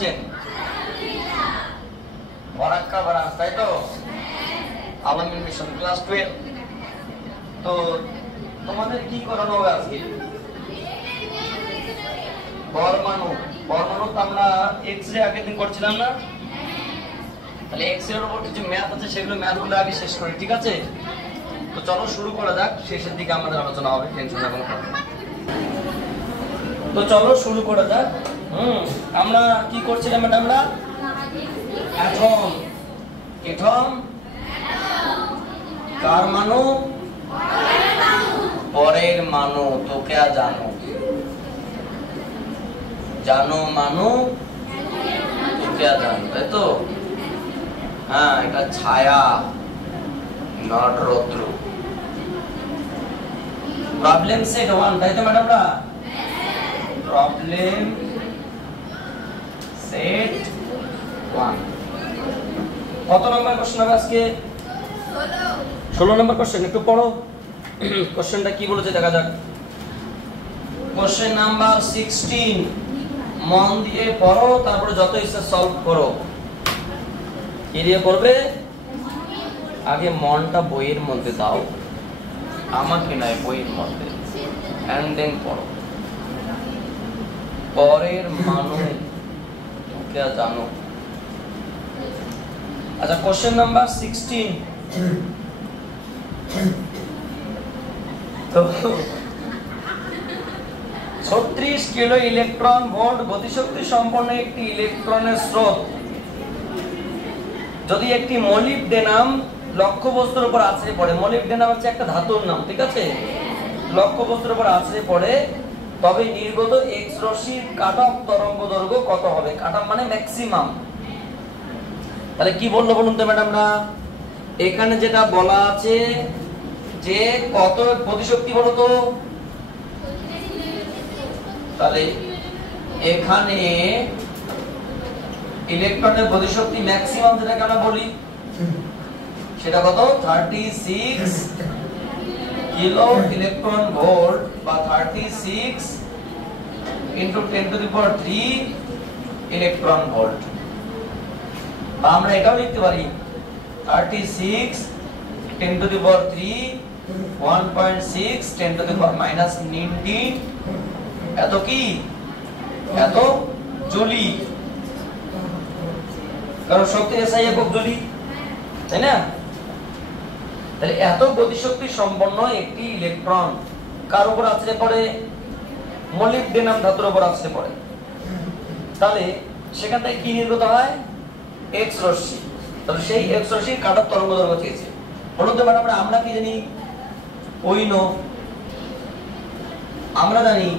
আছেন? বরাক্কা বারাস, তাই তো? আলামিন মিশন ক্লাস 12। তো তোমাদের কি করানো হবে আজকে? পরমাণু। পরমাণু তো আমরা এক্স রে আগের দিন করছিলাম না? তাহলে এক্স রে এর উপর কিছু ম্যাথ আছে, সেগুলো ম্যাথগুলো আগে শেষ করি, ঠিক আছে? তো চলো শুরু করা যাক, শেষের দিকে আমাদের আলোচনা হবে, টেনশন না কোনো কথা। তো চলো শুরু করা যাক। আমরা কি করছিলাম ম্যাডামরা? অ্যাটম। অ্যাটম কার মানু? পরের মানু। তো क्या জানো? জানো মানু তো क्या জানো, তাই তো? হ্যাঁ, এটা ছায়া, নট রৌদ্র। প্রবলেম সেট 1, তাই তো ম্যাডামরা? Problem set 1। কত নম্বর কোশ্চেন হবে আজকে? 16 নম্বর কোশ্চেন। একটু পড়ো কোশ্চেনটা কি বলেছে দেখা যাক। কোশ্চেন নাম্বার 16, মন দিয়ে পড়ো, তারপরে যত ইচ্ছা সলভ করো। কি দিয়ে করবে? আগে মনটা বইয়ের মধ্যে দাও, আমাকে নয়, বইয়ের মধ্যে, এন্ড দেন পড়ো। পরের মানুষ क्या জানো? আচ্ছা, কোশ্চেন নাম্বার 16। তো 36 কিলো ইলেকট্রন ভোল্ট গতিশক্তি সম্পন্ন একটি ইলেকট্রনের স্রোত যদি একটি মলিবডেনাম লক্ষ্যবস্তুর উপর আছড়ে পড়ে, মলিবডেনাম হচ্ছে একটা ধাতুর নাম, ঠিক আছে? লক্ষ্যবস্তুর উপর আছড়ে পড়ে, তবে নির্গত এক্স রশ্মির কাটঅফ তরঙ্গ দৈর্ঘ্য কত হবে? কাটঅফ মানে ম্যাক্সিমাম। তাহলে কি বললো বলুন তো ম্যাডামরা? এখানে যেটা বলা আছে যে কত গতিশক্তি বলো তো? তাহলে এখানে ইলেকট্রনের গতিশক্তি ম্যাক্সিমাম যেটাকে আমরা বলি, সেটা কত? 36 কিলো ইলেকট্রন ভোল্ট বা 36 into 10 to the power 3 electron volt. বা আমরা এটাও লিখতে পারি 36 10 to the power 3 1.6 10 to the পাওয়ার -19 এত কি? এত জুলি। কারণ শক্তি এসআই একক জুলি, তাই না? তাহলে এত গতিশক্তি সম্পন্ন একটি ইলেকট্রন কার উপর আছড়ে পড়ে? মলিবডেনাম ধাতুর উপর আছড়ে পড়ে। তাহলে সেখান থেকে কি নির্গত হয়? এক্স রশ্মি। তাহলে সেই এক্স রশ্মির কাটঅফ তরঙ্গ দৈর্ঘ্য চেয়েছে। বলুন তো ম্যাডাম, আমরা কি জানি? ওই নো আমরা জানি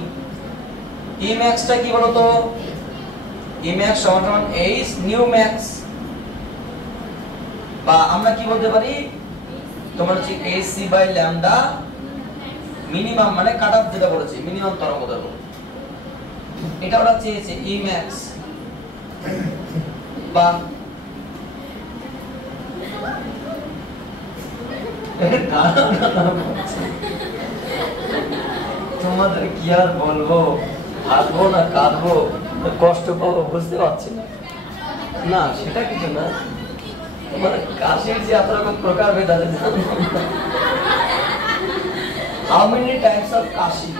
Emax টা কি বলতো? Emax সমান h নিউ ম্যাক্স, বা আমরা কি বলতে পারি? তোমার হচ্ছে hc বাই ল্যামডা মিনিমাম, মানে কাটঅফ যেটা বলেছি, মিনিমাম তরঙ্গ দৈর্ঘ্য। এটা ওরা চেয়েছে Emax বা তোমাদের কি আর বলবো, হাসবো না কাঁদবো, কষ্ট পাবো বুঝতে পারছি না। না সেটা কিছু না, তোমার কাশির যে এত রকম প্রকারভেদ আছে। How many types of কাশি?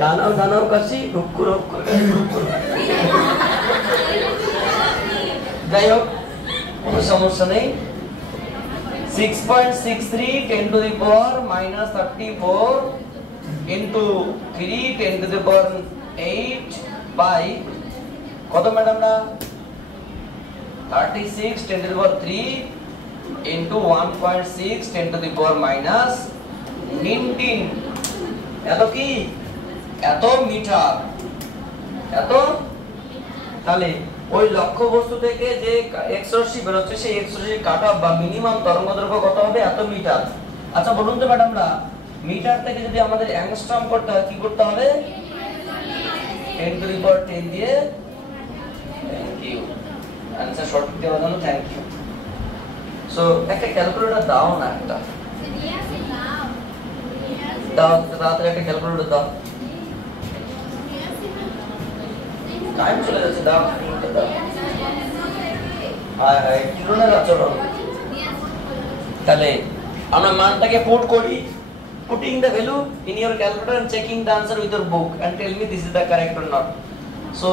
দানাও দানাও কাশি, রুক্কু রুক্কু। যাই হোক, কোনো সমস্যা নেই। 6.63 10 to the power -34 into 3 10 to the power 8 by কত ম্যাডাম না? 36 10 to the power 3 into 1.6 10 to the power -19 এত কি? এত মিটার। এত। তাহলে ওই লক্ষ্য বস্তু থেকে যে এক্স রশ্মি বের হচ্ছে, সেই এক্স রশ্মির কাটঅফ বা মিনিমাম তরঙ্গ দৈর্ঘ্য কত হবে? এত মিটার। আচ্ছা বলুন তো ম্যাডামরা, মিটার থেকে যদি আমাদের অ্যাংস্ট্রম করতে হয়, কি করতে হবে? 10 টু দি পাওয়ার 10 দিয়ে। থ্যাংক ইউ, आंसर শর্ট দেওয়ার জন্য থ্যাংক ইউ। সো একটা ক্যালকুলেটর দাও না, একটা দাও, তাড়াতাড়ি একটা ক্যালকুলেটর দাও। টাইম চলে যাচ্ছে, দাও দাও। হায় হায় কি ধরনের আচরণ। তাহলে আমরা মানটাকে পুট করি, putting the value in your calculator and checking the answer with your book and tell me this is the correct or not. So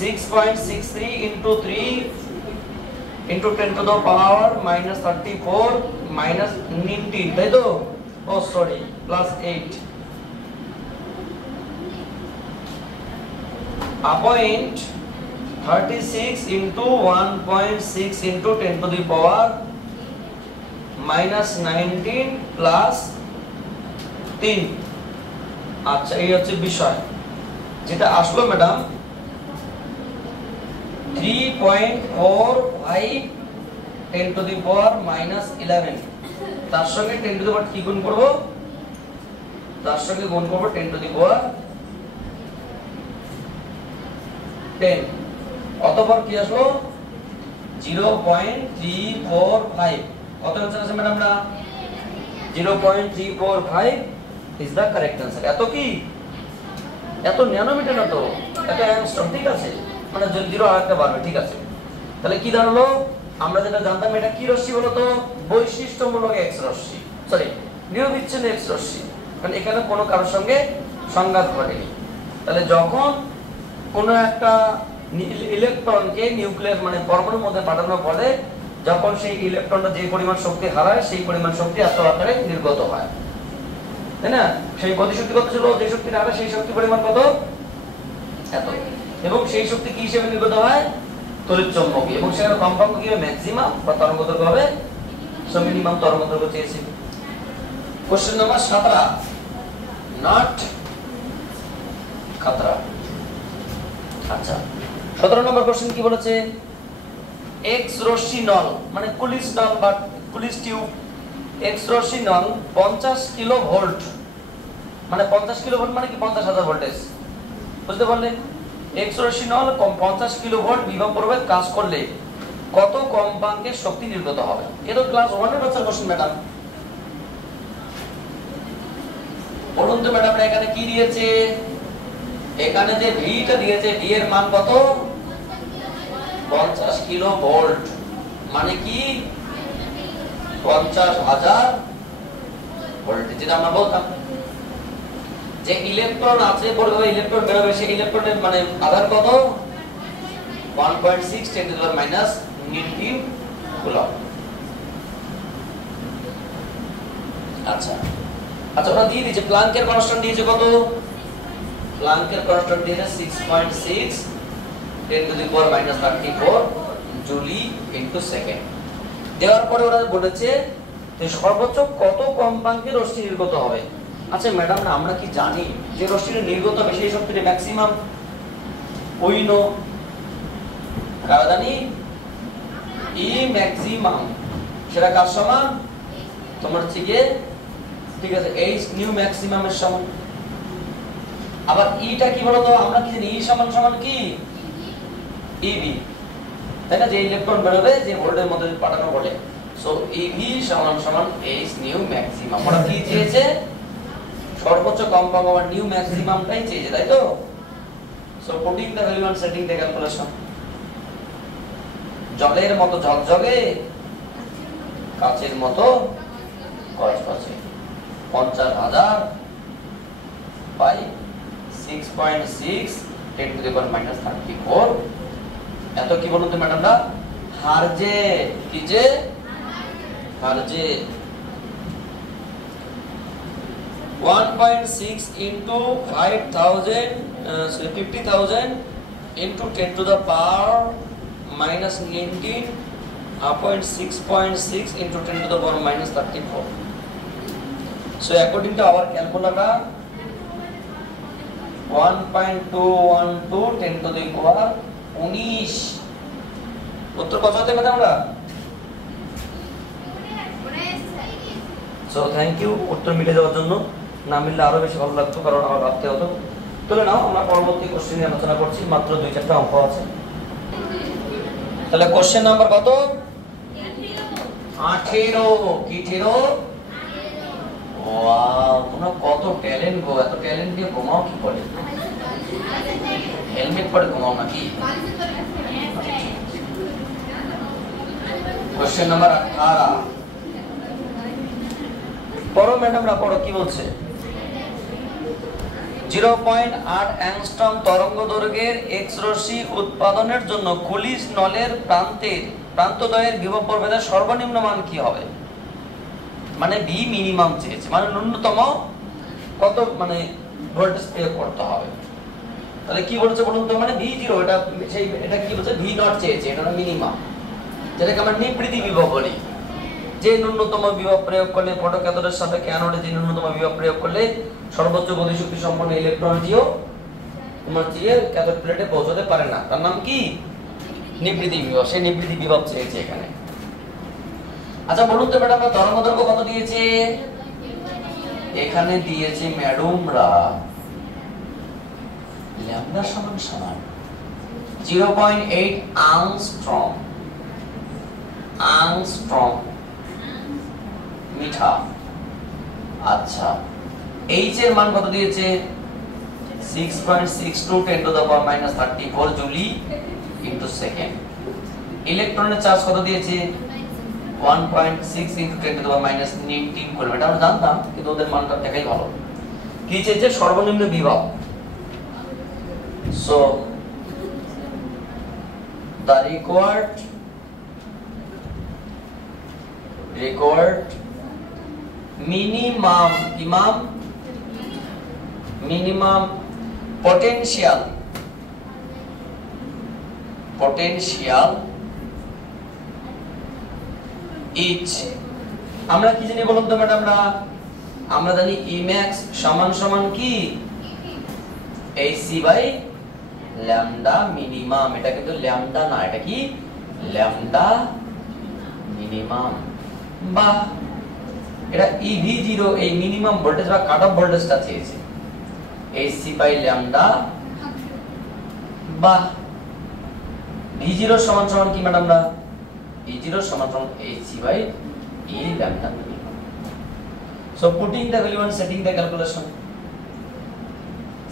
6.63 into 3 into 10 to the power minus 34 minus 19, তাই তো? Oh sorry, plus 8. Appoint 36 into 1.6 into 10 to the power minus 19 plus 3। আচ্ছা এই হচ্ছে বিষয়, যেটা আসলো madam 3.45 10 to the power minus 11, তার সঙ্গে 10 to the power কি গুণ করব? তার সঙ্গে গুণ করব 10 to the power 10, অতঃপর কি আসলো 0.345। কত आंसर আছে ম্যাডাম? না 0.345 is the correct answer। এত কি, এত ন্যানোমিটার না তো, এটা অ্যাংস্ট্রম, ঠিক আছে, মানে জিরো আরেকটা বাড়বে, ঠিক আছে। তাহলে কি দাঁড়ালো? আমরা যেটা জানতাম এটা কি রশ্মি বলো তো? বৈশিষ্ট্যমূলক এক্স রশ্মি, সরি নিরবিচ্ছিন্ন এক্স রশ্মি, কারণ এখানে কোনো কারোর সঙ্গে সংঘাত ঘটেনি। তাহলে যখন কোনো একটা ইলেকট্রনকে নিউক্লিয়াস মানে পরমাণুর মধ্যে পাঠানোর ফলে যখন সেই ইলেকট্রনটা যে পরিমাণ শক্তি হারায় সেই পরিমাণ শক্তি এত আকারে নির্গত হয়, তাই না? সেই গতিশক্তি কত ছিল? যে শক্তি হারায় সেই শক্তি পরিমাণ কত? এত। এবং সেই শক্তি কি হিসেবে নির্গত হয়? তড়িৎচুম্বকী। এবং সেখানে কম্পাঙ্ক কি হবে? ম্যাক্সিমাম বা তরঙ্গদৈর্ঘ্য হবে, সো মিনিমাম তরঙ্গদৈর্ঘ্য চেয়েছি। কোশ্চেন নাম্বার 17, নট খাতরা। আচ্ছা 17 নম্বর কোশ্চেন কি বলেছে? এক্স রশ্মি নল মানে কুলিস নল বা কুলিস টিউব, এক্স রশ্মি নল 50 কিলো ভোল্ট, মানে 50 কিলো ভোল্ট মানে কি 50,000 ভোল্টেজ, বুঝতে পারলে? এক্স রশ্মি নল 50 কিলো ভোল্ট বিভব প্রবাহে কাজ করলে কত কম্পাঙ্কের শক্তি নির্গত হবে? এটা ক্লাস 1 এর বাচ্চার কোশ্চেন ম্যাডাম। বলুন তো ম্যাডাম এখানে কি দিয়েছে? এখানে যে ভিটা দিয়েছে, ভি এর মান কত? 50 কিলো ভোল্ট, মানে কি 50,000 ভোল্ট। যেটা আমরা বলতাম যে ইলেকট্রন আছে, পরিবারে ইলেকট্রন বেরোবে, সেই ইলেকট্রনের মানে আধার কত? 1.6 10 to the power minus 19 coulomb. আচ্ছা আচ্ছা ওরা দিয়ে দিয়েছে প্লাঙ্কের কনস্ট্যান্ট দিয়েছে কত? প্লাঙ্কের কনস্ট্যান্ট দিয়েছে 6.6 10 to the power minus 34 joule into second. দেওয়ার পরে ওরা বলেছে যে সর্বোচ্চ কত কম্পাঙ্কে রশ্মি নির্গত হবে। আচ্ছা ম্যাডাম না আমরা কি জানি যে রশ্মির নির্গত হবে সেই শক্তির ম্যাক্সিমাম? ওই নো কারা জানি? ই ম্যাক্সিমাম, সেটা কার সমান? তোমার হচ্ছে গিয়ে, ঠিক আছে, এইচ নিউ ম্যাক্সিমাম এর সমান। আবার ইটা কি বলতো? আমরা কি জানি ই সমান সমান কি ইভি, তাই না? যে ইলেকট্রন বেরোবে যে ভোল্টের মধ্যে পাঠানো বলে, সো ইভি সমান সমান এইচ নিউ ম্যাক্সিমাম। ওরা কি চেয়েছে? সর্বোচ্চ কম্পাঙ্ক বা নিউ ম্যাক্সিমামটাই চেয়েছে, তাই তো? So putting the value and setting the calculation. জলের মতো ঝকঝকে, কাচের মতো কচকচে, 50,000 by 6.6 10 to the power minus 34। এত কি বলুন তো ম্যাডামরা? হারজে, কি যে হারজে 1.6 into 50,000 into 10 to the power minus 19 upon 6.6 into 10 to the power minus 34. So according to our calculator 1.212 10 to the power 19। উত্তর কত হতে পারে আমরা? সো থ্যাংক ইউ উত্তর মিলে যাওয়ার জন্য। না মিললে আরো বেশি ভালো লাগতো, কারণ আমার ভাবতে হতো। তুলে নাও, আমরা পরবর্তী কোশ্চেন নিয়ে আলোচনা করছি। মাত্র 2-4টা অঙ্ক আছে। তাহলে কোশ্চেন নাম্বার কত? 18। কি 18? ওয়াও, তোমরা কত ট্যালেন্ট গো! এত ট্যালেন্ট দিয়ে ঘুমাও কি করে? হেলমেট পরে ঘুমাও নাকি? কোশ্চেন নাম্বার 18 পড়ো ম্যাডামরা, পড়ো কি বলছে। 0.8 অ্যাংস্ট্রম তরঙ্গ দৈর্ঘ্যের এক্স রশ্মি উৎপাদনের জন্য কুলিজ নলের প্রান্তদ্বয়ের বিভব প্রভেদের সর্বনিম্ন মান কি হবে? মানে ভি মিনিমাম চেয়েছে, মানে ন্যূনতম কত মানে ভোল্টেজ প্রয়োগ করতে হবে। তাহলে কি বলছে বলুন তো, মানে V0 এটা কি বলছে, V0 চেয়েছে, এটা মিনিমাম, যেটাকে আমরা নিবৃত্তি বিভব বলি। যে ন্যূনতম বিভব প্রয়োগ করলে ফটোক্যাথোডের সাপেক্ষে অ্যানোডে যে ন্যূনতম বিভব প্রয়োগ করলে সর্বোচ্চ গতিশক্তি সম্পন্ন ইলেকট্রনটিও তোমার চিরে ক্যাথোড প্লেটে পৌঁছাতে পারে না, তার নাম কি নিবৃত্তি বিভব। সেই নিবৃত্তি বিভব চেয়েছে এখানে। আচ্ছা বলুন তো ম্যাডাম, তরঙ্গ দৈর্ঘ্য কত দিয়েছে? এখানে দিয়েছে ম্যাডামরা ল্যামডা সমান সমান 0.8 আংস্ট্রম মিটার। আচ্ছা এইচ এর মান কত দিয়েছে? 6.62 10 to the power minus 34 joule into second. ইলেকট্রনের চার্জ কত দিয়েছে? 1.6 into 10 to the power minus 19 coulomb. এটা আমরা জানতাম, কিন্তু ওদের মানটা দেখাই ভালো। কি চেয়েছে? সর্বনিম্ন বিভব। So the required minimum potential each আমরা কি জানি বলুন তো ম্যাডাম? আমরা জানি Emax সমান সমান কি AC বাই ল্যামডা মিনিমাম। এটা কিন্তু ল্যামডা না, এটা কি ল্যামডা মিনিমাম। বা এটা EV0 এই মিনিমাম ভোল্টেজ বা কাট অফ ভোল্টেজটা চেয়েছে, AC বাই ল্যামডা। বা V0 সমান সমান কি ম্যাডাম? V0 সমান সমান AC by E lambda minimum. So putting the value and setting the calculation,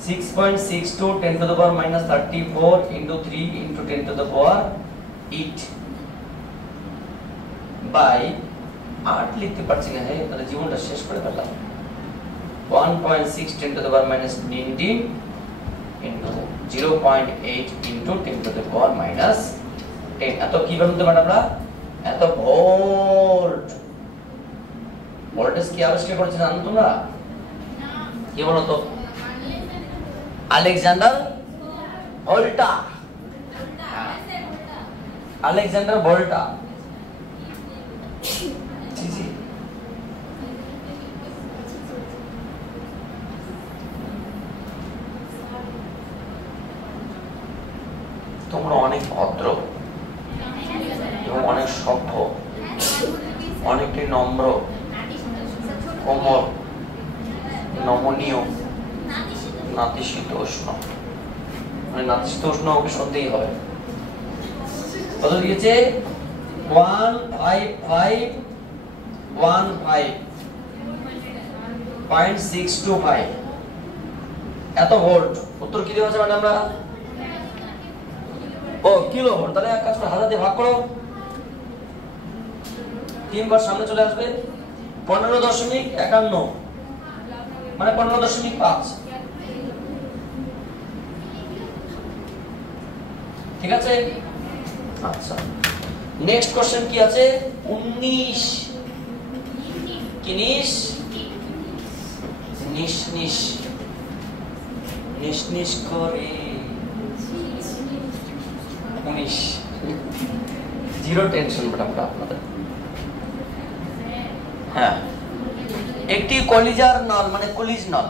6.62 10 to the power minus 34 into 3 into 10 to the power 8 by 8 লিখতে পারছি না, হ্যাঁ তাহলে জীবনটা শেষ করে ফেললাম। 1.6 10 to the power minus 19 into 0.8 into 10 to the power minus 10। এত কি বলতে ম্যাডাম? এত ভোল্ট। ভোল্টেজ কি আবিষ্কার করেছেন জানো তোমরা? কি বলো তো? আলেকজান্ডার ভোল্টা। আলেকজান্ডার ভোল্টা। তোমরা অনেক ভদ্র এবং অনেক সভ্য, অনেকটাই নম্র, কোমল, নমনীয়, নাতিশীতোষ্ণ। মানে নাতিশীতোষ্ণ ওকে শুনতেই হবে। কত দিয়েছে? 155.625 এত ভোল্ট। উত্তর কি দেওয়া আছে ম্যাডাম? ও কিলো ভোল্ট। তাহলে এক কাজ করে 1000 দিয়ে ভাগ করো, 3 বার সামনে চলে আসবে। 15.51 মানে 15.5। ঠিক আছে? আচ্ছা নেক্সট কোশ্চেন কি আছে? 19 কি নিশ নিশ নিশ নিশ নিশ করে 19 জিরো টেনশন মোটামুটি আপনাদের। হ্যাঁ, একটি কলিজার নল মানে কুলিজ নল,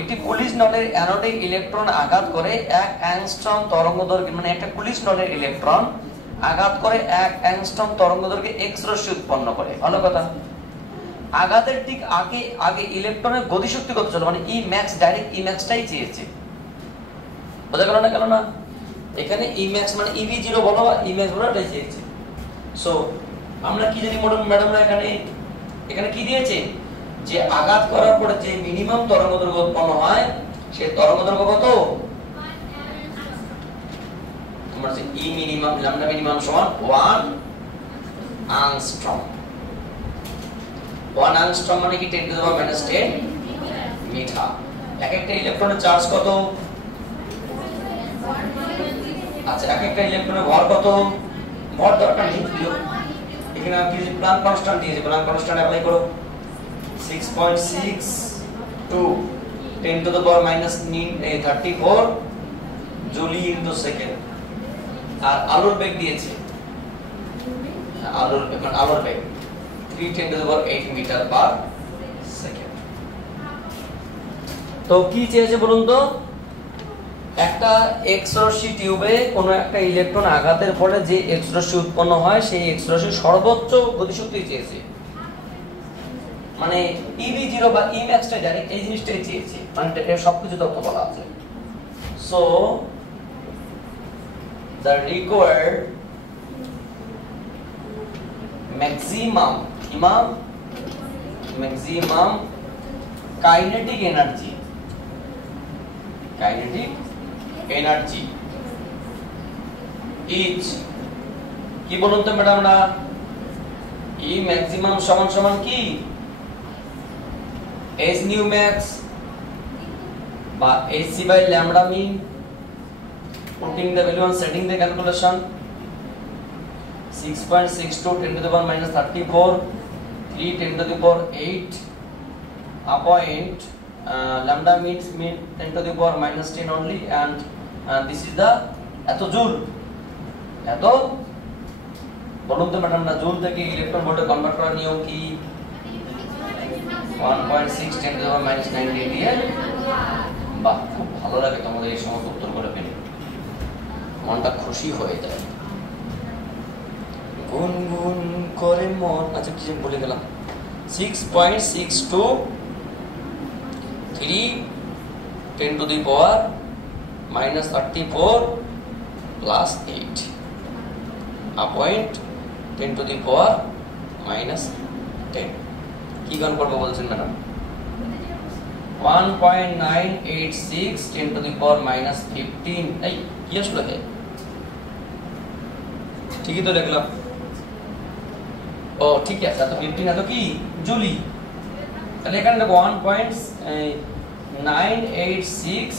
একটি কুলিজ নলের অ্যানোডে ইলেকট্রন আঘাত করে 1 অ্যাংস্ট্রম তরঙ্গদৈর্ঘ্য, মানে একটা কুলিজ নলের ইলেকট্রন আঘাত করে 1 অ্যাংস্ট্রম তরঙ্গদৈর্ঘ্যে এক্স রশ্মি উৎপন্ন করে। ভালো কথা। আঘাতের ঠিক আগে ইলেকট্রনের গতিশক্তি কত ছিল? মানে Emax, ডাইরেক্ট Emaxটাই চেয়েছে। বোঝা গেল না? গেল না? এখানে Emax মানে EV0 বলো বা Emax বলো, এটাই চেয়েছে। সো আমরা কি জানি ম্যাডামরা? এখানে কি দিয়েছে? যে আঘাত করার পরে যে মিনিমাম তরঙ্গদৈর্ঘ্য উৎপন্ন হয়, সেই তরঙ্গদৈর্ঘ্য কত? তোমার হচ্ছে ই মিনিমাম ল্যামডা মিনিমাম সমান 1 অ্যাংস্ট্রম। 1 অ্যাংস্ট্রম মানে কি 10 টু দি পাওয়ার -10 মিটার। এক একটা ইলেকট্রনের চার্জ কত? আচ্ছা, এক একটা ইলেকট্রনের ভর কত? ভর দরকার নেই, এখানে আমি কি প্লাঙ্ক কনস্ট্যান্ট দিয়েছি, প্লাঙ্ক কনস্ট্যান্ট অ্যাপ্লাই করো। 6.62 10 to the power -34 joule into second. আর আলোর বেগ দিয়েছে, আলোর বেগ মানে আলোর বেগ 310 to the power 8 metre per second. তো কি চেয়েছে বলুন তো? একটা এক্স রশ্মি টিউবে কোনো একটা ইলেকট্রন আঘাতের ফলে যে এক্স রশ্মি উৎপন্ন হয় সেই এক্স রশ্মির সর্বোচ্চ গতিশক্তি চেয়েছে, মানে EV0 বা Emax টা ডাইরেক্ট এই জিনিসটাই চেয়েছে, মানে এর সবকিছু তথ্য বলা আছে। So the required maximum kinetic energy is কি বলুন তো ম্যাডাম না, E maximum সমান সমান কি S nu max বা Hc by lambda mean, putting the value and setting the calculation 6.62 10 to the power -34 3 10 to the power 8 appoint lambda means 10 to the power -10 only, and this is the এত joule. এত বলুন তো madam না, joule থেকে electron ভোল্টে convert করার নিয়ম কি? 1.6 10 to the power -90 দিয়ে। বাহ, খুব ভালো লাগে তোমাদের এই সমস্ত উত্তর করে পেলে, মনটা খুশি হয়ে যায়। গুনগুন করে মন, আচ্ছা কি বলে গেলাম, 6.62 3 10 to the power -34 plus 8 appoint 10 to the power -10 কি গান করবো বলছেন ম্যাডাম? 1.986 10 to the power -15 এই কি আসলো? হে ঠিকই তো লিখলাম। ও ঠিক আছে, এত 15 এত কি জুলি, তাহলে এখানে দেখো 1.986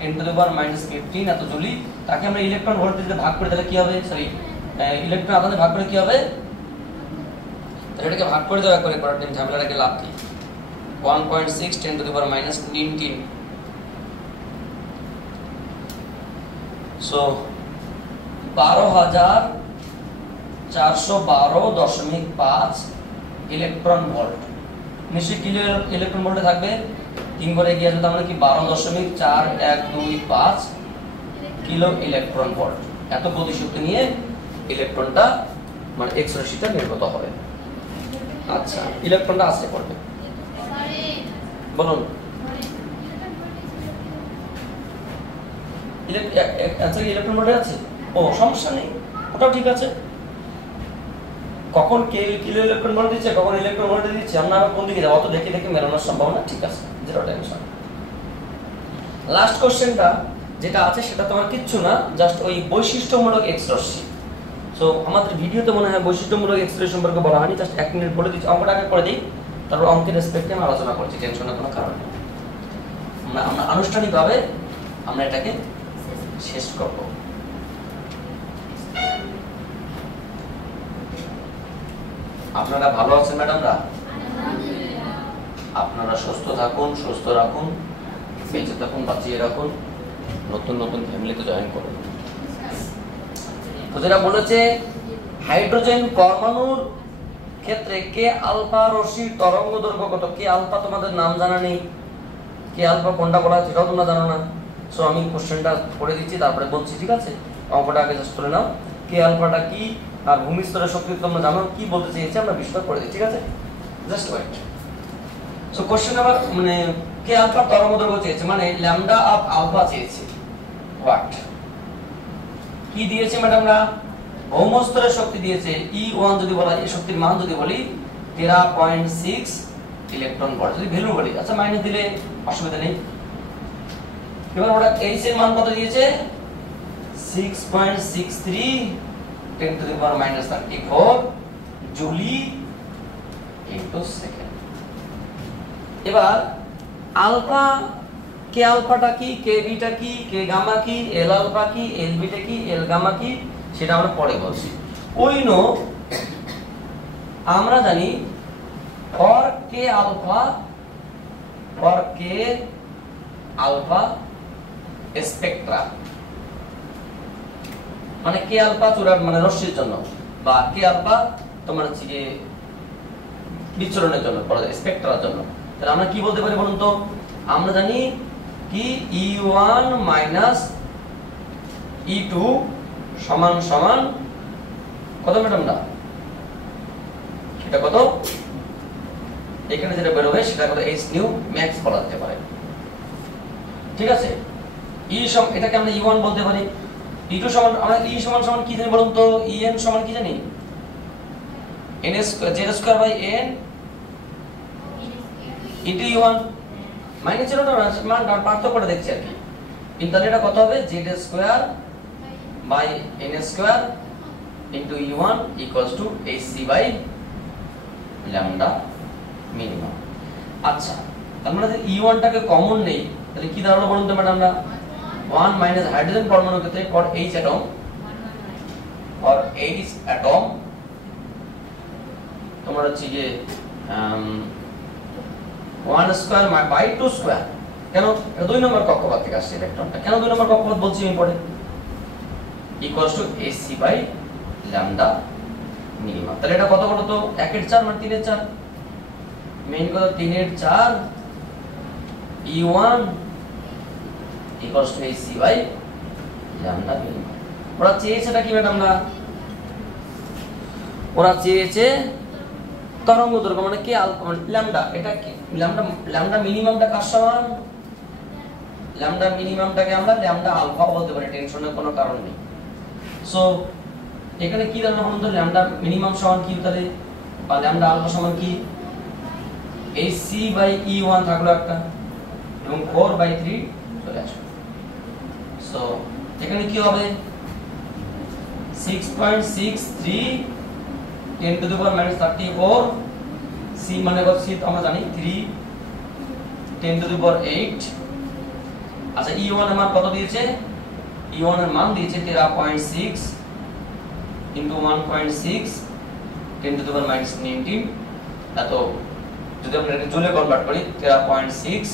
10 to the power -15 এত জুলি। তাকে আমরা ইলেকট্রন ভোল্টে যদি ভাগ করে তাহলে কি হবে, সরি ইলেকট্রন আধানে ভাগ করে কি হবে, তাহলে এটাকে ভাগ করে দেওয়া করে করার দিন ঝামেলাটাকে লাভ কি? 1.6 10 to the power -19 so 12,412.5 electron volt. নিশ্চয়ই কিলো ইলেকট্রন ভোল্টে থাকবে, 3 করে এগিয়ে আসবে, তার মানে কি 12.4125 কিলো ইলেকট্রন ভোল্ট। এত গতিশক্তি নিয়ে ইলেকট্রনটা মানে এক্স রশ্মিটা নির্গত হবে। আচ্ছা, ইলেকট্রনটা আসতে পড়বে, বলুন ইলেকট্রন ভোল্টে আছে? ও সমস্যা নেই, ওটাও ঠিক আছে। কখন কিলো ইলেকট্রন ভোল্ট দিচ্ছে, কখন ইলেকট্রন ভোল্টে দিচ্ছে, আমরা কোন দিকে যাবো, অত দেখে দেখে মেলানোর সম্ভাবনা ঠিক আছে, জিরো টেনশন। লাস্ট কোশ্চেনটা যেটা আছে সেটা তোমার কিচ্ছু না, জাস্ট ওই বৈশিষ্ট্যমূলক এক্স রশ্মি। সো আমাদের ভিডিওতে মনে হয় বৈশিষ্ট্যমূলক এক্স রশ্মি সম্পর্কে বলা হয়নি, জাস্ট 1 মিনিট বলে দিচ্ছি, অঙ্কটা আগে করে দিই, তারপর অঙ্কের রেসপেক্টে আমরা আলোচনা করছি, টেনশনের কোনো কারণ নেই। আমরা আনুষ্ঠানিকভাবে আমরা এটাকে শেষ করব। আপনারা ভালো আছেন ম্যাডামরা? আপনারা সুস্থ থাকুন, সুস্থ রাখুন, বেঁচে থাকুন, বাঁচিয়ে রাখুন, নতুন নতুন ফ্যামিলিতে জয়েন করুন। তো যেটা বলেছে, হাইড্রোজেন পরমাণুর ক্ষেত্রে কে আলফা রশ্মির তরঙ্গ দৈর্ঘ্য কত? কে আলফা তোমাদের নাম জানা নেই, কে আলফা কোনটা বলা হয় সেটাও তোমরা জানো না। সো আমি কোশ্চেনটা পড়ে দিচ্ছি, তারপরে বলছি, ঠিক আছে? অঙ্কটা আগে জাস্ট করে নাও। কে আলফাটা কি আর ভূমিস্তরের শক্তি তোমরা জানো, কি বলতে চেয়েছি আমরা বিশদ করে দিই, ঠিক আছে? Just wait. সো কোশ্চেন আবার মানে কে আলফা তরঙ্গ দৈর্ঘ্য চেয়েছে, মানে ল্যামডা অফ আলফা চেয়েছে। হোয়াট কি দিয়েছে ম্যাডামরা? ভৌমস্তরের শক্তি দিয়েছে E1 যদি বলা, এই শক্তির মান যদি বলি 13.6 ইলেকট্রন ভোল্ট, যদি ভ্যালু বলি, আচ্ছা মাইনাস দিলে অসুবিধা নেই। এবার ওটা H এর মান কত দিয়েছে? 6.63 10 to the power minus 34 joule into second. এবার আলফা, কে আলফাটা কি, কে বিটা কি, কে গামা কি, এল আলফা কি, এল বিটা কি, এল গামা কি, সেটা আমরা পরে বলছি। ওই নো আমরা জানি for K alpha, for K alpha spectra, মানে কে আলফা চূড়ার মানে রশ্মির জন্য, বা কে আলফা তোমার হচ্ছে কি বিচ্ছুরণের জন্য, স্পেকট্রার জন্য। তাহলে আমরা কি বলতে পারি বলুন তো? আমরা জানি কি E1 মাইনাস E2 সমান সমান কত ম্যাডাম না? সেটা কত? এখানে যেটা বের হবে সেটা কত? h নিউ ম্যাক্স বলা যেতে পারে। ঠিক আছে, এটাকে আমরা E1 বলতে পারি। E2 সমান, আমরা E সমান সমান কি জানি বলুন তো? En সমান কি জানি? n square z square by n into E1 minus জিরোটা মান পার্থক্যটা দেখছি আর কি। কিন্তু তাহলে এটা কত হবে? z square by n square into E1 equals to hc by lambda minimum. আচ্ছা, আমরা যদি E1 টাকে কমন নেই তাহলে কি দাঁড়ালো বলুন তো ম্যাডাম? আমরা 1 মাইনাস হাইড্রোজেন পরমাণুর ক্ষেত্রে for H atom, for H atom তোমার হচ্ছে যে 1 স্কয়ার বাই 2 স্কয়ার। কেন? এটা 2 নম্বর কক্ষপথ থেকে আসছে ইলেকট্রনটা। কেন 2 নম্বর কক্ষপথ বলছি আমি পরে? Equals to hc by lambda minimum. তাহলে এটা কত বলো তো? 1 এর 4 মানে 3 এর 4, মেইন কথা 3 এর 4 E1 equals to hc by lambda minimum. ওরা চেয়েছেটা কি ম্যাডাম না? ওরা চেয়েছে তরঙ্গ দৈর্ঘ্য মানে কি আলফা ল্যামডা। এটা কি ল্যামডা? ল্যামডা মিনিমামটা কার সমান? ল্যামডা মিনিমামটাকে আমরা ল্যামডা আলফা বলতে পারি, টেনশনের কোনো কারণ নেই। সো এখানে কি দাঁড়ালো বলুন তো? ল্যামডা মিনিমাম সমান কি তাহলে, বা ল্যামডা আলফা সমান কি? hc বাই E1 থাকলো একটা, এবং 4/3 চলে আসবে। সো এখানে কি হবে? 6.63 10 to the power minus 34 c মানে কত? c আমরা জানি 3 10 to the power 8। আচ্ছা, E1 এর মান কত দিয়েছে? E1 এর মান দিয়েছে 13.6 into 1.6 10 to the power minus 19। এত যদি আমরা এটা জুলে কনভার্ট করি 13.6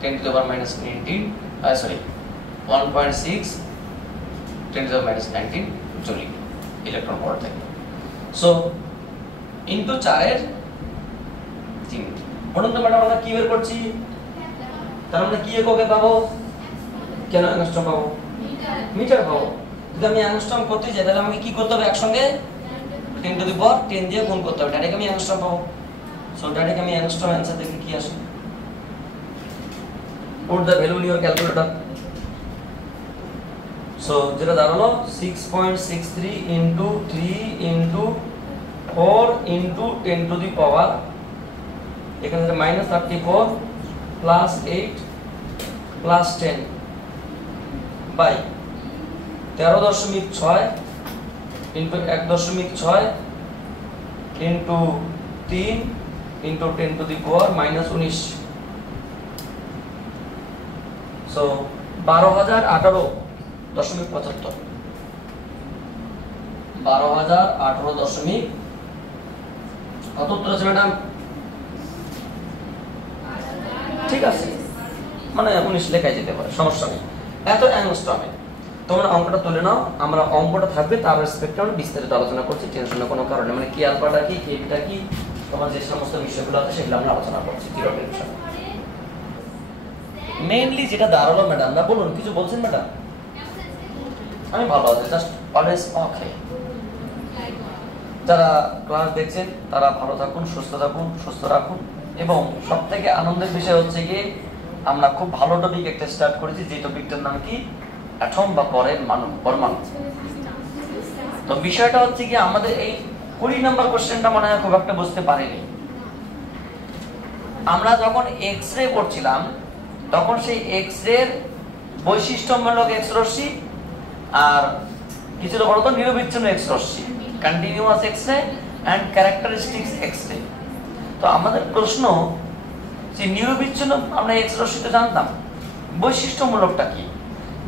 10 to the power minus 19 sorry 1.6 10 to the power minus 19 joule electron volt থাকে। সো ইনটু 4 এর 3। বলুন তো ম্যাডাম আমরা কি বের করছি? তাহলে আমরা কি এককে পাবো? কেন অ্যাংস্ট্রম পাবো? মিটার পাবো। যদি আমি অ্যাংস্ট্রম করতে যাই তাহলে আমাকে কি করতে হবে? একসঙ্গে 10 to the power 10 দিয়ে গুণ করতে হবে, ডাইরেক্ট আমি অ্যাংস্ট্রম পাবো। সো ডাইরেক্ট আমি অ্যাংস্ট্রম অ্যানসার দেখি কি আসে। Put the value in your calculator. So যেটা দাঁড়ালো 6.63 into 3 into 4 into 10 to the power, এখানে minus 34 plus 8 plus 10 by 13.6 into 1.6 into 3 into 10 to the power minus 19। So 12,018.75 12,018 কত উত্তর আছে ম্যাডাম? ঠিক আছে, মানে 19 লেখাই যেতে পারে, সমস্যা নেই। এত অ্যাংস্ট্রমে তোমরা অঙ্কটা তুলে নাও, আমরা অঙ্কটা থাকবে তার রেসপেক্টে আমরা বিস্তারিত আলোচনা করছি, টেনশনের কোনো কারণে মানে কি আলফাটা কি, কে বিটা কি, তোমার যে সমস্ত বিষয়গুলো আছে সেগুলো আমরা আলোচনা করছি। Zero tension. মেইনলি যেটা দাঁড়ালো ম্যাডাম না, বলুন কিছু বলছেন ম্যাডাম? আমি ভালো আছি, জাস্ট অলওয়েজ ওকে। যারা ক্লাস দেখছেন তারা ভালো থাকুন, সুস্থ থাকুন, সুস্থ রাখুন। এবং সবথেকে আনন্দের বিষয় হচ্ছে কি আমরা খুব ভালো টপিক একটা স্টার্ট করেছি, যে টপিকটার নাম কি অ্যাটম বা পরমাণু। তো বিষয়টা হচ্ছে কি আমাদের এই 20 নম্বর কোশ্চেনটা মনে হয় খুব একটা বুঝতে পারিনি। আমরা যখন এক্স রে পড়ছিলাম তখন সেই এক্স রে বৈশিষ্ট্যমূলক এক্স রশ্মি আর কিছুটা বলতো নিরবিচ্ছিন্ন এক্স রশ্মি, continuous X ray and characteristics X ray. তো আমাদের প্রশ্ন যে নিরবিচ্ছিন্ন আমরা এক্স রশ্মিতে জানতাম, বৈশিষ্ট্যমূলকটা কি?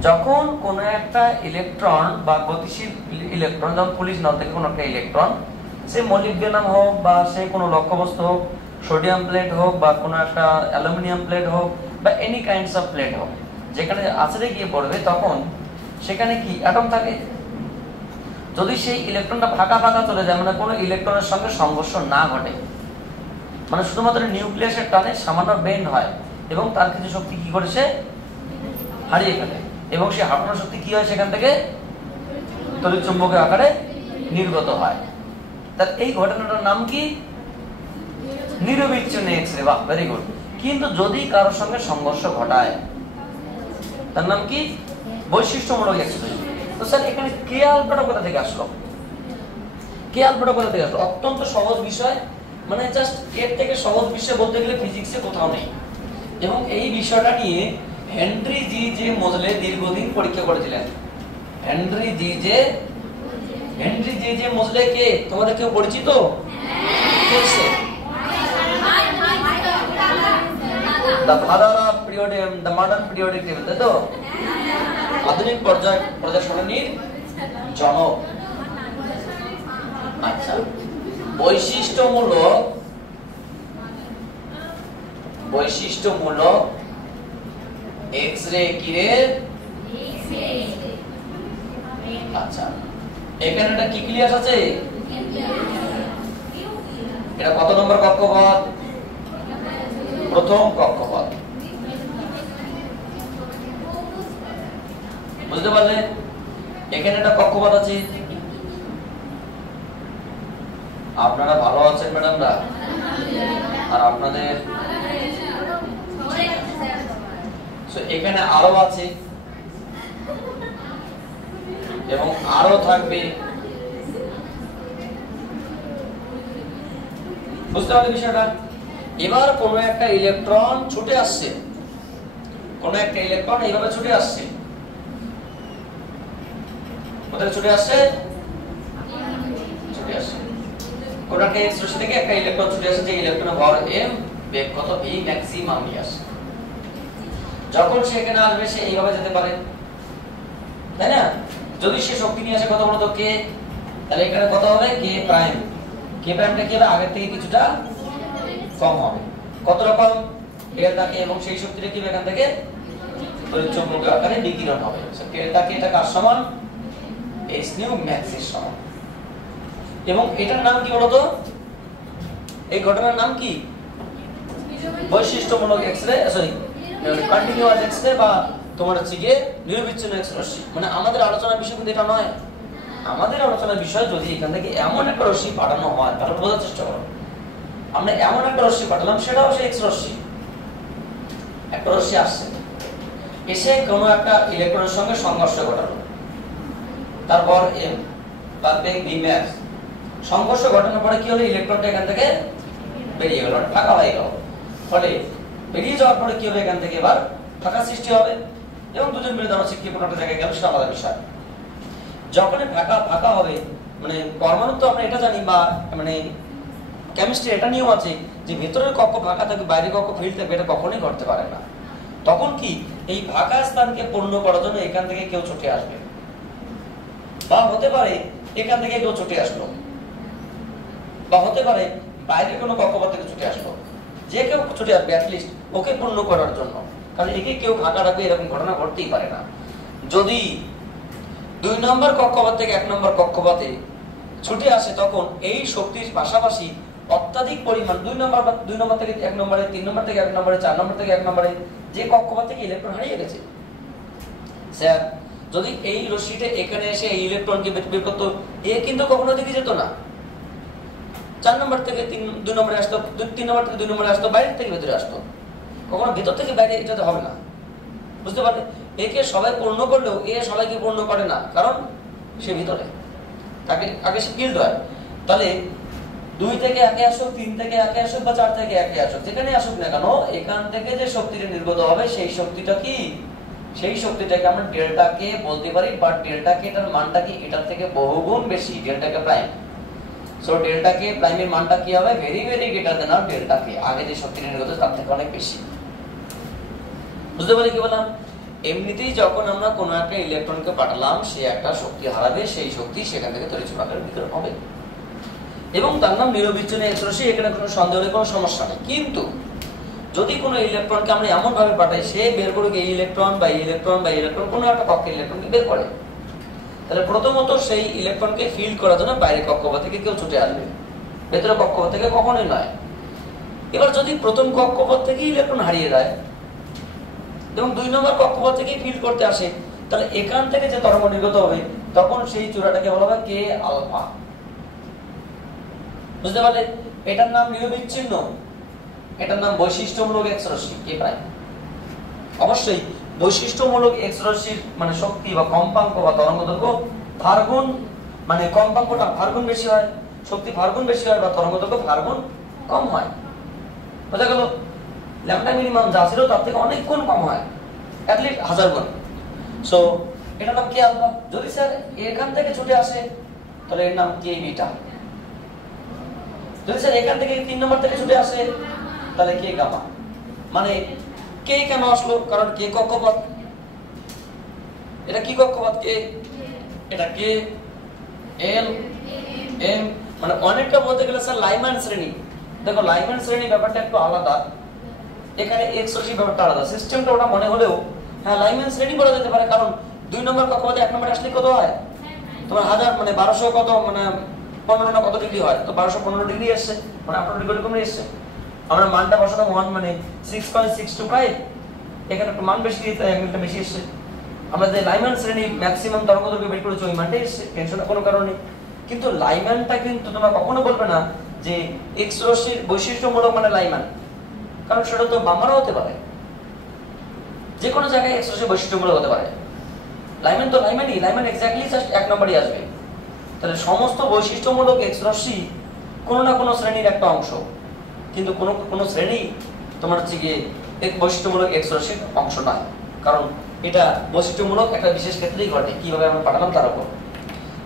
যখন কোনো একটা ইলেকট্রন বা গতিশীল ইলেকট্রন, যেমন পুলিশ নল থেকে কোনো একটা ইলেকট্রন, সে মলিবডেনাম হোক বা সে কোনো লক্ষ্যবস্তু হোক, সোডিয়াম প্লেট হোক বা কোনো একটা অ্যালুমিনিয়াম প্লেট হোক বা এনি কাইন্ডস অফ প্লেট হোক, যেখানে আছড়ে গিয়ে পড়বে তখন সেখানে কি অ্যাটম থাকে। যদি সেই ইলেকট্রনটা ফাঁকা ফাঁকা চলে যায়, মানে কোনো ইলেকট্রনের সঙ্গে সংঘর্ষ না ঘটে, মানে শুধুমাত্র নিউক্লিয়াসের টানে সামান্য বেন্ড হয় এবং তার কিছু শক্তি কি করে সে হারিয়ে ফেলে, এবং সেই হারানোর শক্তি কি হয় সেখান থেকে তড়িৎ চুম্বকের আকারে নির্গত হয়। তার এই ঘটনাটার নাম কি? নিরবিচ্ছিন্ন এক্স রে। বাহ, ভেরি গুড। কিন্তু যদি কারোর সঙ্গে সংঘর্ষ ঘটায় তার নাম কি? বৈশিষ্ট্যমূলক এক্স রে। তো স্যার এখানে কে আলফাটা কোথা থেকে আসলো? কে আলফাটা কোথা থেকে আসলো? অত্যন্ত সহজ বিষয়, মানে জাস্ট এর থেকে সহজ বিষয় বলতে গেলে ফিজিক্সে কোথাও নেই। এবং এই বিষয়টা নিয়ে হেনরি জি জে মোজলে দীর্ঘদিন পরীক্ষা করেছিলেন। হেনরি জি জে মোজলে কে? তোমাদের কেউ পরিচিত? The father of periodic, the modern periodic table, তাই তো? আধুনিক পর্যায় সারণীর জনক। আচ্ছা, বৈশিষ্ট্যমূলক এক্স রে কি রে? আচ্ছা, এখানে একটা নিউক্লিয়াস আছে, এটা কত নম্বর কক্ষপথ? প্রথম কক্ষপথ। বুঝতে পারলে? এখানে একটা কক্ষপথ আছে। আপনারা ভালো আছেন ম্যাডামরা? আর আপনাদের এখানে আরো আছে এবং আরো থাকবে। বুঝতে পারলে বিষয়টা? এবার কোন একটা ইলেকট্রন ছুটে আসছে, কোন একটা ইলেকট্রন এইভাবে ছুটে আসছে। কোথায় ছুটে আসছে? ছুটে আসছে কোন একটা এক্স রশ্মি থেকে একটা ইলেকট্রন ছুটে আসছে, যে ইলেকট্রনের ভর m, বেগ কত v, ম্যাক্সিমাম নিয়ে আসে। যখন সে এখানে আসবে সে এইভাবে যেতে পারে, তাই না? যদি সে শক্তি নিয়ে আসে কত বলতো? k, তাহলে এখানে কত হবে? k prime. k প্রাইমটা কি হবে? আগের থেকে কিছুটা কম হবে। কত রকম? ডেল্টা কে, এবং সেই শক্তিটা কি এখান থেকে তড়িৎ চুম্বকীয় আকারে বিকিরণ হবে। ডেল্টা কে এটা কার সমান? h নিউ ম্যাক্স এর সমান। এবং এটার নাম কি বলতো? এই ঘটনার নাম কি? বৈশিষ্ট্যমূলক X ray, sorry continuous X ray, বা তোমার হচ্ছে গিয়ে নিরবিচ্ছিন্ন এক্স রশ্মি। মানে আমাদের আলোচনার বিষয় কিন্তু এটা নয়। আমাদের আলোচনার বিষয় যদি এখান থেকে এমন একটা রশ্মি পাঠানো হয়, তাহলে বোঝার চেষ্টা করো। আমরা এমন একটা রশ্মি পাঠালাম, সেটাও সেই এক্স রশ্মি। একটা রশ্মি আসছে, এসে কোনো একটা ইলেকট্রনের সঙ্গে সংঘর্ষ ঘটালো, তারপর m, তার বেগ v ম্যাক্স। সংঘর্ষ ঘটানোর পরে কি হলো? ইলেকট্রনটা এখান থেকে বেরিয়ে গেল, ফাঁকা হয়ে গেল। ফলে বেরিয়ে যাওয়ার পরে কি হবে? এখান থেকে এবার ফাঁকা সৃষ্টি হবে এবং দুজন মিলে ধরো শিক্ষিত কোনো একটা জায়গায় গেল, সেটা আলাদা বিষয়। যখনই ফাঁকা হবে, মানে পরমাণু তো আমরা এটা জানি, বা মানে কেমিস্ট্রি এটা নিয়ম আছে যে ভেতরের কক্ষ ফাঁকা থাকবে, বাইরের কক্ষ ফিল থাকবে, এটা কখনোই ঘটতে পারে না। তখন কি এই ফাঁকা স্থানকে পূর্ণ করার জন্য এখান থেকে কেউ ছুটে আসবে, বা হতে পারে এখান থেকে কেউ ছুটে আসলো, বা হতে পারে বাইরের কোনো কক্ষপথ থেকে ছুটে আসলো। যে কেউ ছুটে আসবে অ্যাটলিস্ট ওকে পূর্ণ করার জন্য, কারণ একে কেউ ফাঁকা রাখবে এরকম ঘটনা ঘটতেই পারে না। যদি 2 নম্বর কক্ষপথ থেকে 1 নম্বর কক্ষপথে ছুটে আসে, তখন এই শক্তির পাশাপাশি অত্যাধিক পরিমাণ 2 নম্বর থেকে 1 নম্বরে, 3 নম্বর থেকে 1 নম্বরে, 4 নম্বর থেকে 1 নম্বরে যে কক্ষপথ থেকে ইলেকট্রন হারিয়ে গেছে, স্যার যদি এই রশ্মিটা এখানে এসে এই ইলেকট্রনকে বের করতো, এ কিন্তু কখনো দিকে যেত না। 4 নম্বর থেকে 2 নম্বরে আসতো, 3 নম্বর থেকে 2 নম্বরে আসতো, বাইরে থেকে ভেতরে আসতো, কখনো ভেতর থেকে বাইরে এটাতে হবে না। বুঝতে পারলে? একে সবাই পূর্ণ করলেও এ সবাইকে পূর্ণ করে না, কারণ সে ভিতরে, তাকে আগে সে ফিল্ড হয়। তাহলে 2 থেকে 1 আসুক, 3 থেকে 1 আসুক, বা 4 থেকে 1 আসুক, যেখানে আসুক না কেন, এখান থেকে যে শক্তিটা নির্গত হবে সেই শক্তিটা কি সেই শক্তিটাকে আমরা ডেল্টা কে বলতে পারি, বাট ডেল্টা কে এটার মানটা কি এটার থেকে বহুগুণ বেশি, ডেল্টা কে প্রাইম। সো ডেল্টা কে প্রাইমের মানটা কি হবে, ভেরি ভেরি গ্রেটার দেন আর ডেল্টা কে, আগে যে শক্তি নির্গত তার থেকে অনেক বেশি। বুঝতে পারলে কি বললাম? এমনিতেই যখন আমরা কোনো একটা ইলেকট্রনকে পাঠালাম সে একটা শক্তি হারাবে, সেই শক্তি সেখান থেকে তড়িৎ চুম্বকের বিকিরণ হবে এবং তার নাম নিরবিচ্ছিন্ন এক্স রশ্মি। এখানে কোনো সন্দেহের কোনো সমস্যা নেই। কিন্তু যদি কোনো ইলেকট্রনকে আমরা এমন ভাবে পাঠাই সে বের করে এই ইলেকট্রন বা ইলেকট্রন বা ইলেকট্রন কোনো একটা কক্ষের ইলেকট্রনকে বের করে, তাহলে প্রথমত সেই ইলেকট্রনকে ফিল্ড করার জন্য বাইরে কক্ষপথ থেকে কেউ ছুটে আসবে, ভেতরে কক্ষপথ থেকে কখনোই নয়। এবার যদি প্রথম কক্ষপথ থেকে ইলেকট্রন হারিয়ে যায় এবং 2 নম্বর কক্ষপথ থেকে ফিল্ড করতে আসে, তাহলে এখান থেকে যে তরঙ্গ নির্গত হবে তখন সেই চূড়াটাকে বলা হবে কে আলফা। বুঝতে পারলে? এটার নাম নিরবিচ্ছিন্ন, এটার নাম বৈশিষ্ট্যমূলক এক্স রশ্মি কে প্রাইম। অবশ্যই বৈশিষ্ট্যমূলক এক্স রশ্মির মানে শক্তি বা কম্পাঙ্ক বা তরঙ্গদৈর্ঘ্য ভারগুণ, মানে কম্পাঙ্কটা ভারগুণ বেশি হয়, শক্তি ভারগুণ বেশি হয় বা তরঙ্গদৈর্ঘ্য ভারগুণ কম হয়। বোঝা গেল? ল্যাম্বডা মিনিমাম যা ছিল তার থেকে অনেক গুণ কম হয়, অ্যাট লিস্ট 1000 গুণ। সো এটার নাম কে আলফা। যদি স্যার এখান থেকে ছুটে আসে তাহলে এর নাম কে বিটা। যদি স্যার এখান থেকে 3 নম্বর থেকে ছুটে আসে তাহলে কে গামা। মানে কে কেন আসলো? কারণ কে কক্ষপথ, এটা কি কক্ষপথ কে, এটা কে এল এম, মানে অনেকটা বলতে গেলে স্যার লাইম্যান শ্রেণী। দেখো লাইম্যান শ্রেণী ব্যাপারটা একটু আলাদা, এখানে এক্স রশ্মি ব্যাপারটা আলাদা, সিস্টেমটা ওটা মনে হলেও হ্যাঁ লাইম্যান শ্রেণী বলা যেতে পারে। কারণ 2 নম্বর কক্ষপথে 1 নম্বর আসলে কত হয় তোমার 1000 মানে 1200 কত মানে 15 না কত ডিগ্রি হয়, তো 1215 ডিগ্রি আসছে, মানে 18 ডিগ্রি কমে এসেছে। আমরা মানটা বসালাম 1 মানে 6.625, এখানে একটু মান বেশি দিতে অ্যাঙ্গেলটা বেশি এসেছে। আমরা যে লাইম্যান শ্রেণী ম্যাক্সিমাম তরঙ্গদৈর্ঘ্য বের করেছি ওই মানটাই এসেছে, টেনশনের কোনো কারণ নেই। কিন্তু লাইম্যানটা কিন্তু তোমরা কখনো বলবে না যে এক্স রশ্মির বৈশিষ্ট্যমূলক মানে লাইম্যান, কারণ সেটা তো বামারও হতে পারে, যে কোনো জায়গায় এক্স রশ্মির বৈশিষ্ট্যমূলক হতে পারে। লাইম্যান তো লাইম্যানই, লাইম্যান এক্স্যাক্টলি জাস্ট 1 নম্বরই আসবে। তাহলে সমস্ত বৈশিষ্ট্যমূলক এক্স রশ্মি কোনো না কোনো শ্রেণীর একটা অংশ, কিন্তু কোনো শ্রেণী তোমার হচ্ছে গিয়ে এক বৈশিষ্ট্যমূলক এক্স রশ্মির অংশ নয়, কারণ এটা বৈশিষ্ট্যমূলক একটা বিশেষ ক্ষেত্রেই ঘটে, কিভাবে আমরা পাঠালাম তার উপর।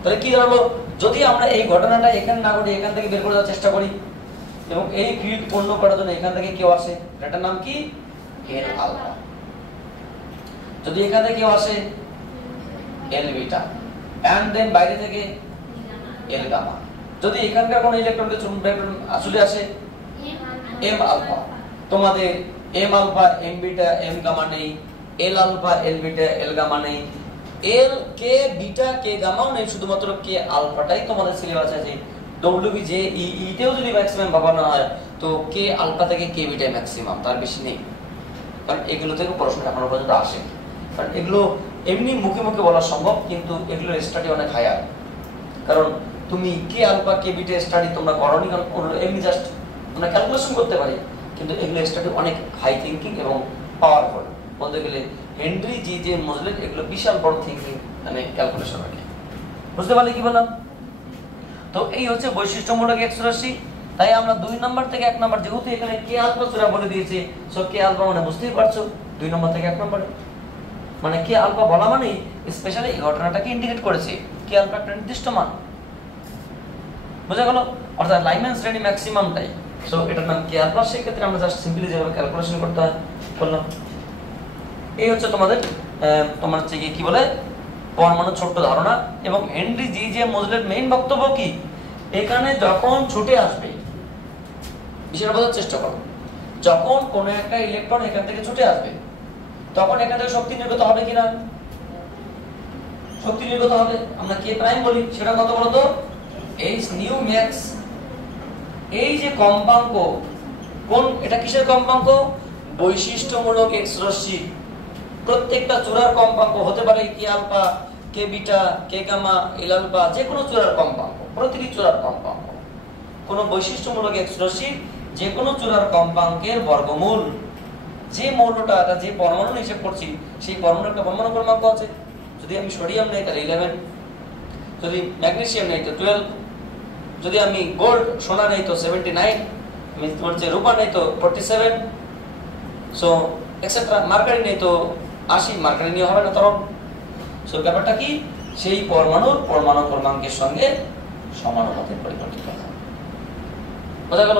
তাহলে কি দাঁড়ালো, যদি আমরা এই ঘটনাটা এখানে না ঘটে এখান থেকে বের করে দেওয়ার চেষ্টা করি এবং এই ফিল্ড পূর্ণ করার জন্য এখান থেকে কেউ আসে, এটার নাম কি এল আলফা। যদি এখান থেকে কেউ আসে এল বিটা, এন্ড দেন বাইরে থেকে এল গামা। যদি এখানকার কোনো ইলেকট্রনকে চলে আসে এম আলফা। তোমাদের M alpha M beta M gamma নেই, L alpha L beta L gamma নেই, এল কে বিটা কে গামাও নেই, শুধুমাত্র কে আলফাটাই তোমাদের সিলেবাসে আছে। ডব্লিউবি যে ইতেও যদি ম্যাক্সিমাম ভাবানো হয় তো কে আলফা থেকে কে বিটা ম্যাক্সিমাম, তার বেশি নেই। কারণ এগুলো থেকে প্রশ্ন এখনো পর্যন্ত আসে, কারণ এগুলো এমনি মুখে মুখে বলা সম্ভব, কিন্তু এগুলোর স্টাডি অনেক হায়ার। কারণ তুমি কে আলফা কে বিটা স্টাডি তোমরা করনি, কারণ এমনি জাস্ট আমরা ক্যালকুলেশন করতে পারি, কিন্তু এগুলো স্টাডি অনেক হাই থিঙ্কিং এবং পাওয়ারফুল। বলতে গেলে হেনরি জি জে মজলেট এগুলো বিশাল বড় থিঙ্কিং মানে ক্যালকুলেশন আর কি। বুঝতে পারলে কি বললাম? তো এই হচ্ছে বৈশিষ্ট্যমূলক এক্স রশ্মি। তাই আমরা 2 নম্বর থেকে 1 নম্বর, যেহেতু এখানে কে আলফা সুরা বলে দিয়েছে, সো কে আলফা মানে বুঝতেই পারছো 2 নম্বর থেকে 1 নম্বরে, মানে কে আলফা বলা মানে স্পেশালি এই ঘটনাটাকে ইন্ডিকেট করেছে, কে আলফা একটা নির্দিষ্ট মান। বুঝা গেল? অর্থাৎ লাইম্যান শ্রেণী ম্যাক্সিমামটাই, সো এটার নাম কে আলফা। সেই ক্ষেত্রে আমরা জাস্ট সিম্পলি যেভাবে ক্যালকুলেশন করতে হয় করলাম। এই হচ্ছে তোমার হচ্ছে কি বলে পরমাণু ছোট্ট ধারণা। এবং হেনরি জি জে মজলের মেইন বক্তব্য কি, এখানে যখন ছুটে আসবে, বিষয়টা বোঝার চেষ্টা করো, যখন কোন একটা ইলেকট্রন এখান থেকে ছুটে আসবে তখন এখান থেকে শক্তি নির্গত হবে কিনা, শক্তি নির্গত হবে। আমরা কে প্রাইম বলি, সেটা কত বলতো এইচ নিউ ম্যাক্স। এই যে কম্পাঙ্ক, কোন এটা কিসের কম্পাঙ্ক, বৈশিষ্ট্যমূলক এক্স রশ্মি। প্রত্যেকটা চূড়ার কম্পাঙ্ক হতে পারে কে আলফা কে বিটা কে গামা এল আলফা, যে কোনো চূড়ার কম্পাঙ্ক, প্রতিটি চূড়ার কম্পাঙ্ক। কোন বৈশিষ্ট্যমূলক এক্স রশ্মির যে কোনো চূড়ার কম্পাঙ্কের বর্গমূল, যে মৌলটা এটা যে পরমাণু হিসেব করছি সেই পরমাণুর একটা পরমাণু ক্রমাঙ্ক আছে। যদি আমি সোডিয়াম নেই তাহলে 11, যদি ম্যাগনেসিয়াম নেই তো 12, যদি আমি গোল্ড সোনা নেই তো 79, আমি তোমার যে রূপা নেই তো 47, সো এক্সেট্রা, মার্কারি নেই তো 80 মার্কারে নিয়ে হবে না তরল। সো ব্যাপারটা কি, সেই পরমাণু ক্রমাঙ্কের সঙ্গে সমানুপাতে পরিবর্তিত হয়। বোঝা গেল?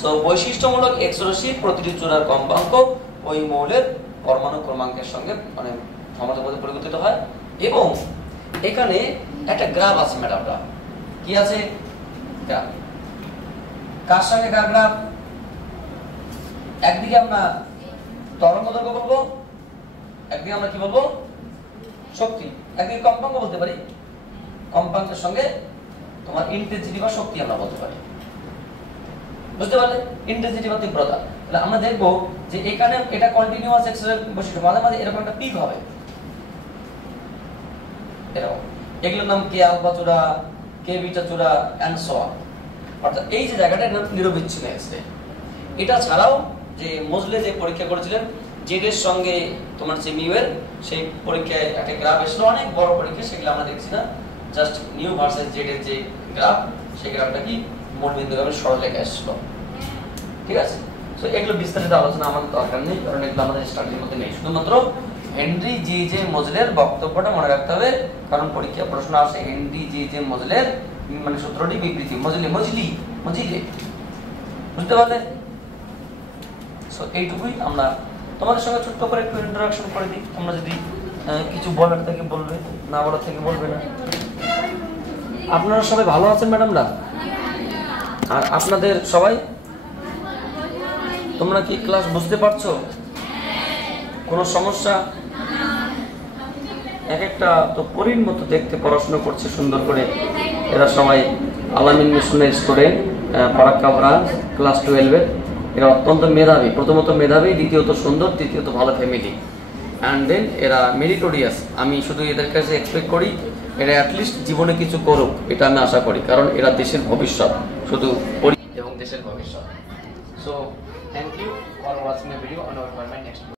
সো বৈশিষ্ট্যমূলক এক্স রাশির প্রতিটি চূড়ার কম্পাঙ্ক ওই মৌলের পরমাণু ক্রমাঙ্কের সঙ্গে মানে সমানুপাতে পরিবর্তিত হয়। এবং এখানে একটা গ্রাফ আছে ম্যাডামরা, কি আছে? গ্রাফ। কার সঙ্গে কার গ্রাফ? একদিকে আমরা তরঙ্গ দৈর্ঘ্য বলবো, একদিকে আমরা কি বলবো? শক্তি। একদিকে কম্পাঙ্ক বলতে পারি, কম্পাঙ্কের সঙ্গে তোমার ইন্টেন্সিটি বা শক্তি আমরা বলতে পারি। বুঝতে পারলে? ইন্টেন্সিটি বা তীব্রতা। তাহলে আমরা দেখবো যে এখানে এটা কন্টিনিউয়াস এক্সের বৈশিষ্ট্য, মাঝে মাঝে এরকম একটা পিক হবে এরকম। এগুলোর নাম কে আলফা চূড়া, কে বিটা চূড়া এন্ড সো অন। অর্থাৎ এই যে জায়গাটা এটা নিরবিচ্ছিন্ন এক্সরে। এটা ছাড়াও যে মোজলে যে পরীক্ষা করেছিলেন জেড এর সঙ্গে তোমার যে মিউ এর, সেই পরীক্ষায় একটা গ্রাফ এসেছিল, অনেক বড় পরীক্ষা, সেগুলো আমরা দেখছি না, জাস্ট নিউ ভার্সেস জেড এর যে গ্রাফ, সেই গ্রাফটা কি মূলবিন্দুগামী সরলরেখা এসেছিল। ঠিক আছে? সো এগুলো বিস্তারিত আলোচনা আমাদের দরকার নেই, কারণ এগুলো আমাদের স্টাডির মধ্যে নেই। শুধুমাত্র হেনরি জি জে মোজলের বক্তব্যটা মনে রাখতে হবে, কারণ পরীক্ষা প্রশ্ন আসে হেনরি জি জে মোজলের মানে সূত্রটি বিবৃতি, মজলি বুঝতে পারলে? সো এইটুকুই আমরা তোমাদের সঙ্গে ছোট্ট করে একটু ইন্টারাকশন করে দিই। তোমরা যদি কিছু বলার থেকে বলবে, না বলার থেকে বলবে না। আপনারা সবাই ভালো আছেন ম্যাডামরা? আর আপনাদের সবাই, তোমরা কি ক্লাস বুঝতে পারছো? কোনো সমস্যা? এক একটা তো পরীর মতো দেখতে পড়াশোনা করছে সুন্দর করে। এরা সবাই আলামিন মিশনের স্টুডেন্ট, ফারাক্কা ব্রাঞ্চ, ক্লাস 12-এর। এরা অত্যন্ত মেধাবী, প্রথমত মেধাবী, দ্বিতীয়ত সুন্দর, তৃতীয়ত ভালো ফ্যামিলি, অ্যান্ড দেন এরা মেরিটোরিয়াস। আমি শুধু এদের কাছে এক্সপেক্ট করি এরা অ্যাটলিস্ট জীবনে কিছু করুক, এটা আমি আশা করি, কারণ এরা দেশের ভবিষ্যৎ, শুধু এবং দেশের ভবিষ্যৎ। So thank you for watching the video, on our next